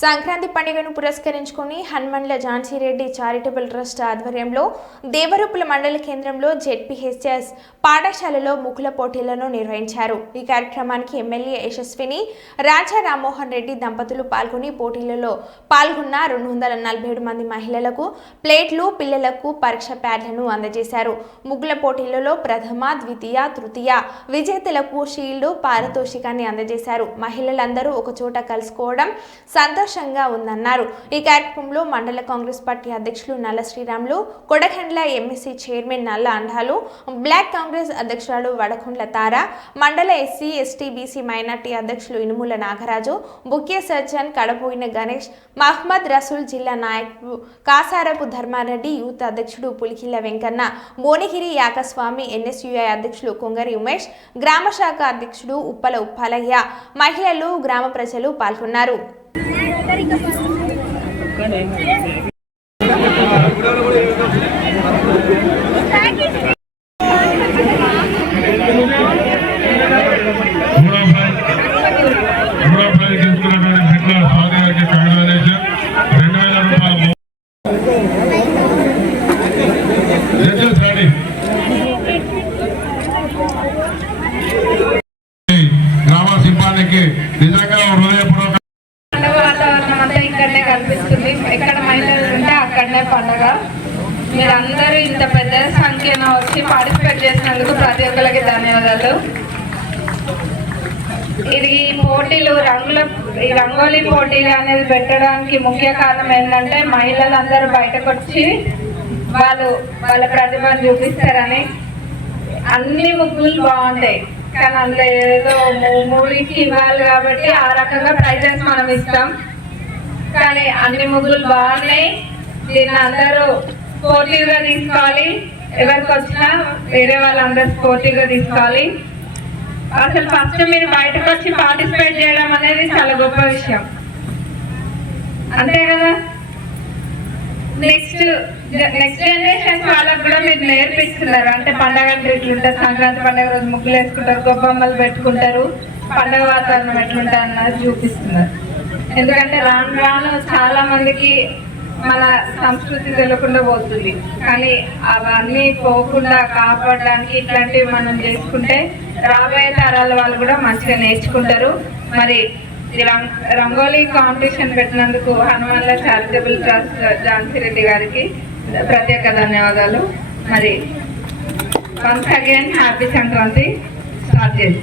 సంక్రాంతి పండుగను పురస్కరించుకుని Hanumandla Jhansi Reddy charitable trust ఆధ్వర్యంలో దేవరూపల మండల కేంద్రంలో జెడ్పీహెచ్ఎస్ పాఠశాలలో ముగ్గుల పోటీలను నిర్వహించారు. ఈ కార్యక్రమానికి ఎమ్మెల్యే యశస్విని రాజా రామ్మోహన్ రెడ్డి దంపతులు పాల్గొని పోటీలలో పాల్గొన్న 247 మంది మహిళలకు ప్లేట్లు, పిల్లలకు పరీక్ష ప్యాడ్లను అందజేశారు. ముగ్గుల పోటీలలో ప్రథమ, ద్వితీయ, తృతీయ విజేతలకు షీల్డ్, పారితోషికాన్ని అందజేశారు. మహిళలందరూ ఒకచోట కలుసుకోవడం సంతోషంగా ఉందన్నారు. ఈ కార్యక్రమంలో మండల కాంగ్రెస్ పార్టీ అధ్యక్షులు నల్ల శ్రీరాములు, కొడకండ్ల ఎంఎస్సీ చైర్మన్ నల్ల అండాలు, బ్లాక్ కాంగ్రెస్ అధ్యక్షురాలు వడకుండ్ల తార, మండల ఎస్సీ ఎస్టీ బీసీ మైనార్టీ అధ్యక్షులు ఇనుముల నాగరాజు, ముఖ్య సర్జన్ కడపోయిన గణేష్, మహ్మద్ రసూల్, జిల్లా నాయకుడు కాసారపు ధర్మారెడ్డి, యూత్ అధ్యక్షుడు పులికిల్ల వెంకన్న, భువనగిరి యాకస్వామి, ఎన్ఎస్యుఐ అధ్యక్షులు కొంగరి ఉమేష్, గ్రామ శాఖ అధ్యక్షుడు ఉప్పల ఉప్పాలయ్య, మహిళలు, గ్రామ ప్రజలు పాల్గొన్నారు. గ్రామ సింహానికి నిజంగా హృదయపూర్వక వాతావరణం అంతా ఇక్కడనే కనిపిస్తుంది. ఎక్కడ మహిళలు ఉంటే అక్కడనే పండుగ. మీరందరూ ఇంత పెద్ద సంఖ్యలో వచ్చి పార్టిసిపేట్ చేసినందుకు ప్రతి ఒక్కరికి ధన్యవాదాలు. ఇది పోటీలు ఈ రంగోలీ పోటీలు అనేది పెట్టడానికి ముఖ్య కారణం ఏంటంటే మహిళలందరూ బయటకు వచ్చి వాళ్ళ ప్రతిభను చూపిస్తారని. అన్ని ముగ్గులు బాగుంటాయి కానీ అందులో ఏదో మూవీకి ఇవ్వాలి కాబట్టి ఆ రకంగా ప్రైజెస్ మనం ఇస్తాం. కానీ అన్ని ముగ్గులు బాగున్నాయి. దీన్ని అందరూ స్పోర్టివ్గా తీసుకోవాలి. ఎవరికి వచ్చినా వేరే వాళ్ళందరూ స్పోర్టివ్గా తీసుకోవాలి. అసలు ఫస్ట్ మీరు బయటకు వచ్చి పార్టిసిపేట్ చేయడం అనేది చాలా గొప్ప విషయం, అంతే కదా. నెక్స్ట్ జనరేషన్ వాళ్ళకు కూడా మీరు నేర్పిస్తున్నారు. అంటే పండగలు ఎట్లుంటారు, సంక్రాంతి పండుగ రోజు ముగ్గులు వేసుకుంటారు, గొబ్బమ్మలు పెట్టుకుంటారు, పండగ వాతావరణం ఎట్లుంటారు అన్నది చూపిస్తున్నారు. ఎందుకంటే రాను రాను చాలా మందికి మన సంస్కృతి తెలియకుండా పోతుంది. కానీ అవన్నీ పోకుండా కాపాడడానికి ఇట్లాంటివి మనం చేసుకుంటే రాబోయే తరాల వాళ్ళు కూడా మంచిగా నేర్చుకుంటారు. మరి రంగోలీ కాంపిటీషన్ పెట్టినందుకు హనుమాన్ల చారిటబుల్ ట్రస్ట్ ఝాన్సీ రెడ్డి గారికి ప్రత్యేక ధన్యవాదాలు. మరి once again happy Sankranti. Start చేసి